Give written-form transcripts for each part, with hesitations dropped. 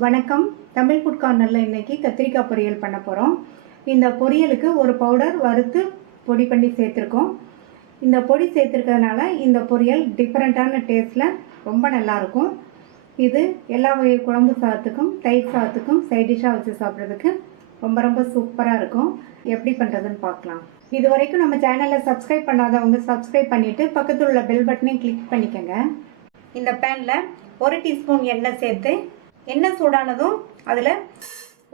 வணக்கம். தமிழ் ஃபுட் கார்னரில் இன்றைக்கி கத்திரிக்காய் பொரியல் பண்ண போகிறோம். இந்த பொரியலுக்கு ஒரு பவுடர் வறுத்து பொடி பண்ணி சேர்த்துருக்கோம். இந்த பொடி சேர்த்துருக்கிறதுனால இந்த பொரியல் டிஃப்ரெண்ட்டான டேஸ்ட்டில் ரொம்ப நல்லாயிருக்கும். இது எல்லா வகை குழம்பு சாதத்துக்கும் தயிர் சாதத்துக்கும் சைட் டிஷ்ஷாக வச்சு சாப்பிட்றதுக்கு ரொம்ப சூப்பராக இருக்கும். எப்படி பண்ணுறதுன்னு பார்க்கலாம். இது வரைக்கும் நம்ம சேனலில் சப்ஸ்கிரைப் பண்ணாதவங்க சப்ஸ்கிரைப் பண்ணிவிட்டு பக்கத்தில் உள்ள பெல் பட்டனையும் கிளிக் பண்ணிக்கோங்க. இந்த பேனில் 1 டீஸ்பூன் எண்ணெய் சேர்த்து எண்ணெய் சூடானதும் அதில்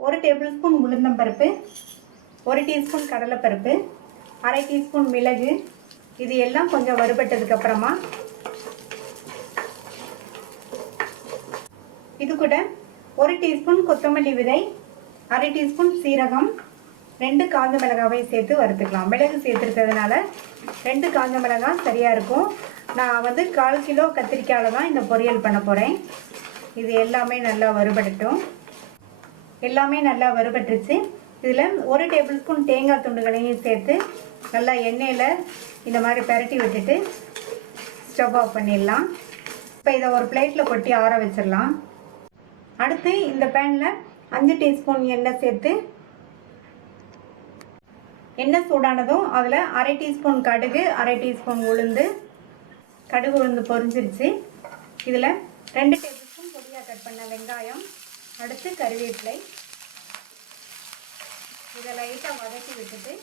1 டேபிள் ஸ்பூன் உளுந்தம்பருப்பு, 1 டீஸ்பூன் கடலைப்பருப்பு, 1/2 டீஸ்பூன் மிளகு, இது எல்லாம் கொஞ்சம் வறுபட்டதுக்கப்புறமா இது கூட 1 டீஸ்பூன் கொத்தமல்லி விதை, 1/2 டீஸ்பூன் சீரகம், 2 காஞ்ச மிளகாவை சேர்த்து வறுத்துக்கலாம். மிளகு சேர்த்துருக்கிறதுனால 2 காஞ்ச மிளகாய் சரியாக இருக்கும். நான் 1/4 கிலோ கத்திரிக்காயில் தான் இந்த பொரியல் பண்ண போகிறேன். இது எல்லாமே நல்லா வறுபடட்டும். எல்லாமே நல்லா வறுபட்டுருச்சு. இதில் 1 டேபிள் ஸ்பூன் தேங்காய் துண்டுகளையும் சேர்த்து நல்லா எண்ணெயில் இந்த மாதிரி பரட்டி விட்டுட்டு ஸ்டவ் ஆஃப் பண்ணிடலாம். இப்போ இதை ஒரு பிளேட்டில் கொட்டி ஆற வச்சிடலாம். அடுத்து இந்த பேனில் 5 டீஸ்பூன் எண்ணெய் சேர்த்து எண்ணெய் சூடானதும் அதில் 1/2 டீஸ்பூன் கடுகு, 1/2 டீஸ்பூன் உளுந்து, கடுகு உளுந்து பொரிஞ்சிருச்சு. இதில் 2 டேபிள் ஸ்பூன் பொடியாக கட் பண்ண வெங்காயம், அடுத்து கருவேப்பிலை, இதை லைட்டாக வதக்கி விட்டுட்டு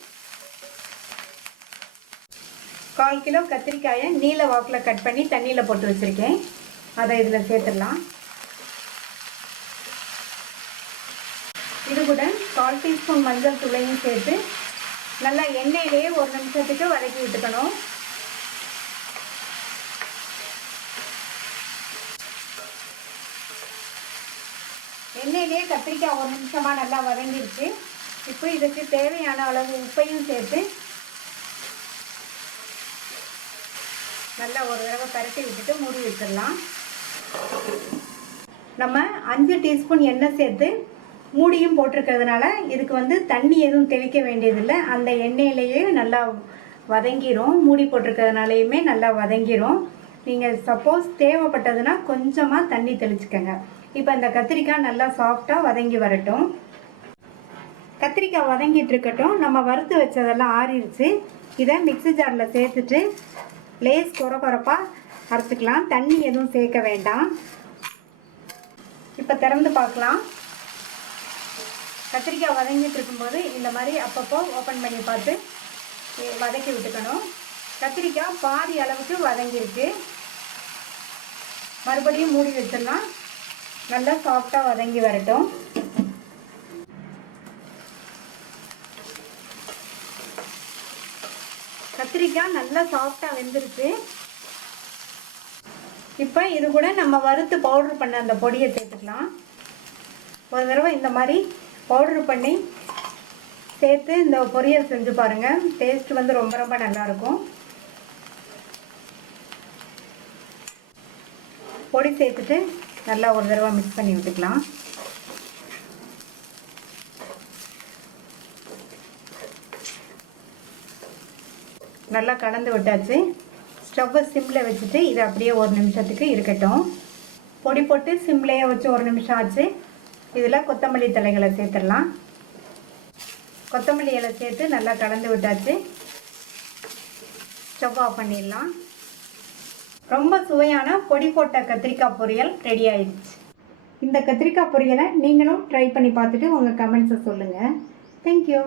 1/4 கிலோ கத்திரிக்காயை நீல வாக்கில் கட் பண்ணி தண்ணியில் போட்டு வச்சுருக்கேன். அதை இதில் சேர்த்துடலாம். இது கூட 1/4 டீஸ்பூன் மஞ்சள் தூளையும் சேர்த்து நல்லா எண்ணெயிலேயே 1 நிமிஷத்துக்கு வதக்கி விட்டுக்கணும். எண்ணெயிலேயே கத்திரிக்காய் 1 நிமிஷமாக நல்லா வதங்கிருச்சு. இப்போ இதுக்கு தேவையான அளவு உப்பையும் சேர்த்து நல்லா ஒரு தடவை பரட்டி விட்டுட்டு மூடி வச்சிடலாம். நம்ம 5 டீஸ்பூன் எண்ணெய் சேர்த்து மூடியும் போட்டிருக்கிறதுனால இதுக்கு தண்ணி எதுவும் தெளிக்க வேண்டியதில்லை. அந்த எண்ணெயிலேயே நல்லா வதங்கிரும். மூடி போட்டிருக்கிறதுனாலையுமே நல்லா வதங்கிரும். நீங்கள் சப்போஸ் தேவைப்பட்டதுன்னா கொஞ்சமாக தண்ணி தெளிச்சுக்கோங்க. இப்போ இந்த கத்திரிக்காய் நல்லா சாஃப்டாக வதங்கி வரட்டும். கத்திரிக்காய் வதங்கிட்டு இருக்கட்டும். நம்ம வறுத்து வச்சதெல்லாம் ஆறிடுச்சு. இதை மிக்ஸி ஜாரில் சேர்த்துட்டு லேஸ் கொரப்பாக அரைச்சிக்கலாம். தண்ணி எதுவும் சேர்க்க வேண்டாம். இப்போ திறந்து பார்க்கலாம். கத்திரிக்காய் வதங்கிட்டு இருக்கும்போது இந்த மாதிரி அப்பப்போ ஓப்பன் பண்ணி பார்த்து வதக்கி விட்டுக்கணும். கத்திரிக்காய் பாதி அளவுக்கு வதங்கிருக்கு. மறுபடியும் மூடி வச்சிடலாம். நல்லா சாஃப்டாக வதங்கி வரட்டும். கத்திரிக்காய் நல்லா சாஃப்டாக வெந்துருச்சு. இப்போ இது கூட நம்ம வறுத்து பவுடர் பண்ண அந்த பொடியை சேர்த்துக்கலாம். ஒரு தடவை இந்த மாதிரி பவுடர் பண்ணி சேர்த்து இந்த பொரியல் செஞ்சு பாருங்கள். டேஸ்ட் ரொம்ப நல்லாயிருக்கும். பொடி சேர்த்துட்டு நல்லா ஒரு தடவை மிக்ஸ் பண்ணி விட்டுக்கலாம். நல்லா கலந்து விட்டாச்சு. ஸ்டவ்வை சிம்மில் வச்சுட்டு இதை அப்படியே 1 நிமிஷத்துக்கு இருக்கட்டும். பொடி போட்டு சிம்லேயே வச்சு 1 நிமிஷம் ஆச்சு. இதில் கொத்தமல்லி தலைகளை சேர்த்துடலாம். கொத்தமல்லி இலை சேர்த்து நல்லா கலந்து விட்டாச்சு. ஸ்டவ் ஆஃப் பண்ணிடலாம். ரொம்ப சுவையான பொடி போட்ட கத்திரிக்காய் பொரியல் ரெடி ஆயிடுச்சு. இந்த கத்திரிக்காய் பொரியலை நீங்களும் ட்ரை பண்ணி பார்த்துட்டு உங்கள் கமெண்ட்ஸை சொல்லுங்கள். தேங்க்யூ.